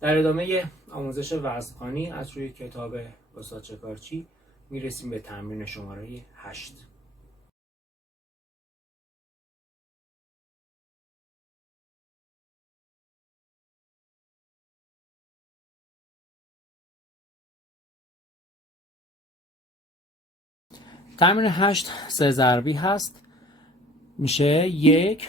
در ادامه آموزش وزن‌خوانی از روی کتاب استاد شکارچی میرسیم به تمرین شماره 8. تمرین 8 سه ضربی هست، میشه 1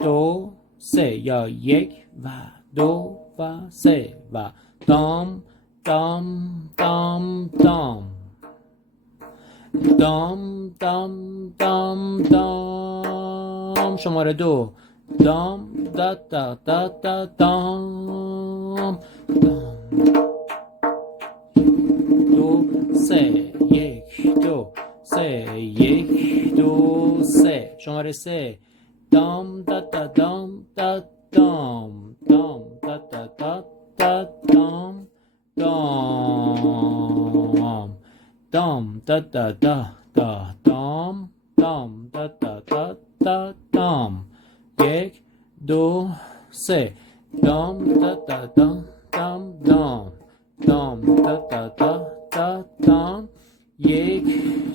2 3 یا 1 و 2 و 3 و دام دام دام دام دام دام دام دام. شماره 2 دام دا دا دا دا دام دام 2 3 1 2 3 1 2 3. شماره 3 دام دا دا دام دا دام دام دا دا دا دا دام دام دام دا دا دا دا دام دام دا دا دا دا دام 1 2 3 دام دا دا دا دام دام دام دا دا دا دا دام 1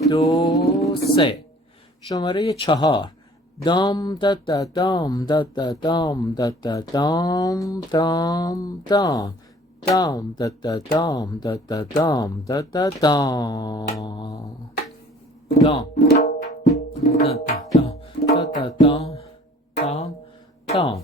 2 3. شماره 4 دام دا دا دام دا دا دام دا دا دام دام دام دام دا دا دام دا دا دام دا دا دام دام دا دا دام دا دا دام دام دام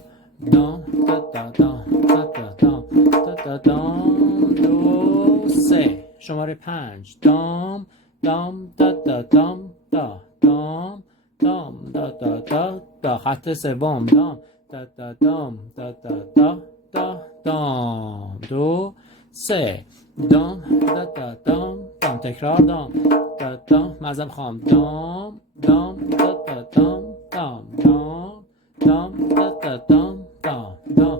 دام دا دا دام دا دا دام دا دا دام 2 3. شماره 5 دام دام دا دا دام دا دام دام دا دا دا دا. خط سوم دام دا دا دام دا دا دا دا دام 2 3 دام دا دا دام دام. تکرار دام دا دام مزم خام دام دام دا دا دام دام دام دام دا دا دام دام دام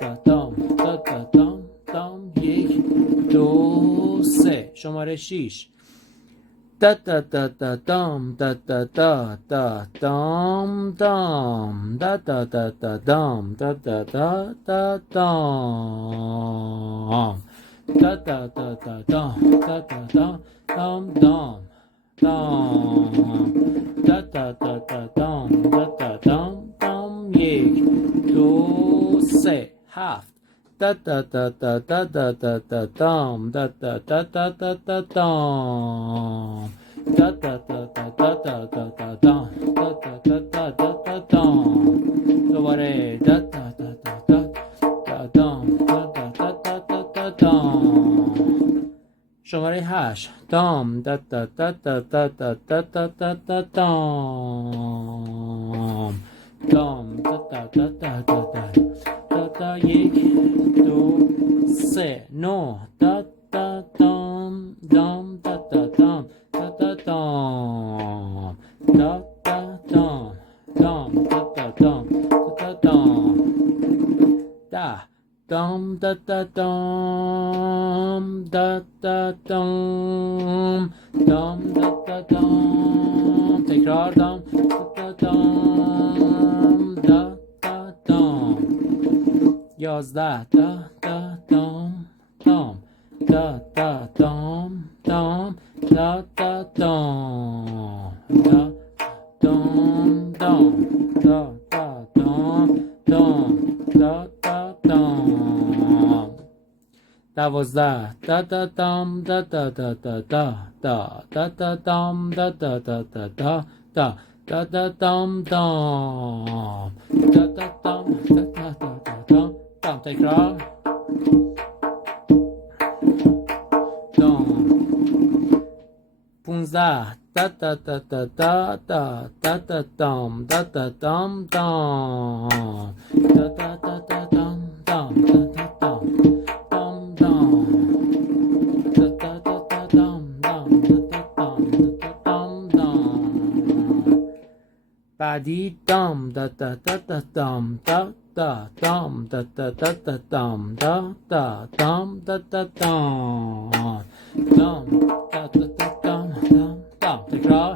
دا دام دا دا دام دام 1 2 3. شماره 6 دا دا دا دا دام دا دا دا دا دام دام دا دا دا دا دام دا دا دا دا دام دا دا دا دا دام دا دا دا دام دام دام دا دا دا دا دام دا دا دام دام 1 2 3 7 دا دا دا دا دا دا دا دا دام دا دا دا دا دا دا دام دا دا دا دا دا دا دا دا دام دا دا دا دا دا دا دام. دوباره دا دا دا دا دا دا دام دا دا دا دا دا دا دام. شماره 8 دام دا دا دا دا دا دا دا دا دا دا دام دام دا دا دا دا دا دا دا 1 2 3 9 دا دا دام دام دا دا دام دا دا دام دا دا دام دام دا دا دام دا دام 10 دام دا دا دام دا دا دام دام دا دا دام. تکرار دام دا دام دا دا دام 11 دا دا دام دام دا دا دام دام دا دا دام دا دام دام دا دا دام دام دا دا دام 12 دا دا دام دا دا دا دا دا دا دا دا دام دا دا دا دا دا دا دا دا دام دام دا دا دام دا دا دا دا دام دام. تکرار دام 15 دا دا دا دا دا دا دا دا دام دا دا دام دام دا دا دا دا دام دام دا دا دام دام دام دا دا دا دا دام دام دا دا دام دا دام دام. بعدی دام دا دا دا دا دام دا دا دام دا دا دا دا دام دا دا دام دا دا دام دام دا دا دا دام دام دام. تکرار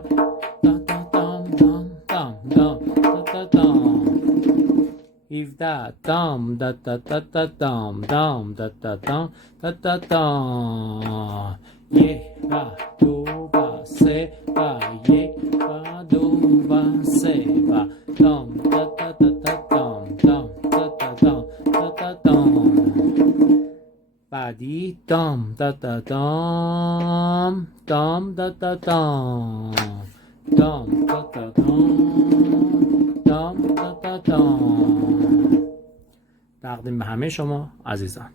دا دا دام دام دام دام دا دا دام 17 دام دا دا دا دا دام دام دا دا دام دا دا دام 1 و 2 و 3 و 1 و 2 و 3 و دام دا دا دا دا دام دام دا دا دام دا دا دام بعدی دام دا دا دام دام دا دا دام دام دا دا دام دام دا دا دام. تقدیم به همه شما عزیزان.